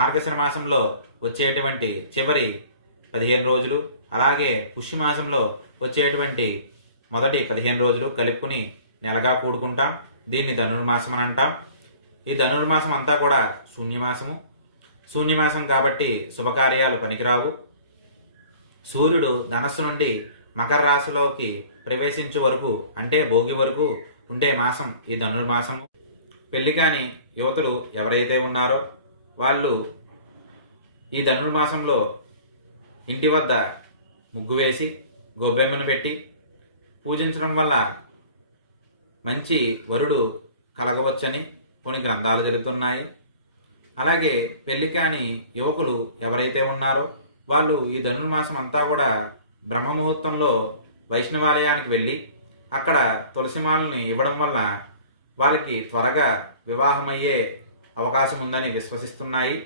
మార్గశిర మాసంలో వచ్చేటువంటి చివరి 15 రోజులు, అలాగే పుష్యమాసంలో వచ్చేటువంటి మొదటి 15 రోజులు కలుపుకుని నెలగా కూడుకుంటాం. దీన్ని ధనుర్మాసం అని అంటాం. ఈ ధనుర్మాసం అంతా కూడా శూన్యమాసము. శూన్యమాసం కాబట్టి శుభకార్యాలు పనికిరావు. సూర్యుడు ధనస్సు నుండి మకర రాశిలోకి ప్రవేశించే వరకు, అంటే భోగి వరకు ఉండే మాసం ఈ ధనుర్మాసం. పెళ్లి కాని యువతులు ఎవరైతే ఉన్నారో వాళ్ళు ఈ ధనుర్మాసంలో ఇంటి వద్ద ముగ్గు వేసి గొబ్బెమ్మను పెట్టి పూజించడం వల్ల మంచి వరుడు కలగవచ్చని కొన్ని గ్రంథాలు తెలుపుతున్నాయి. అలాగే పెళ్లి కాని యువకులు ఎవరైతే ఉన్నారో వాళ్ళు ఈ ధనుర్మాసం అంతా కూడా బ్రహ్మముహూర్తంలో వైష్ణవాలయానికి వెళ్ళి అక్కడ తులసిమాలని ఇవ్వడం వల్ల వాళ్ళకి త్వరగా వివాహమయ్యే అవకాశం ఉందని విశ్వసిస్తున్నాయి.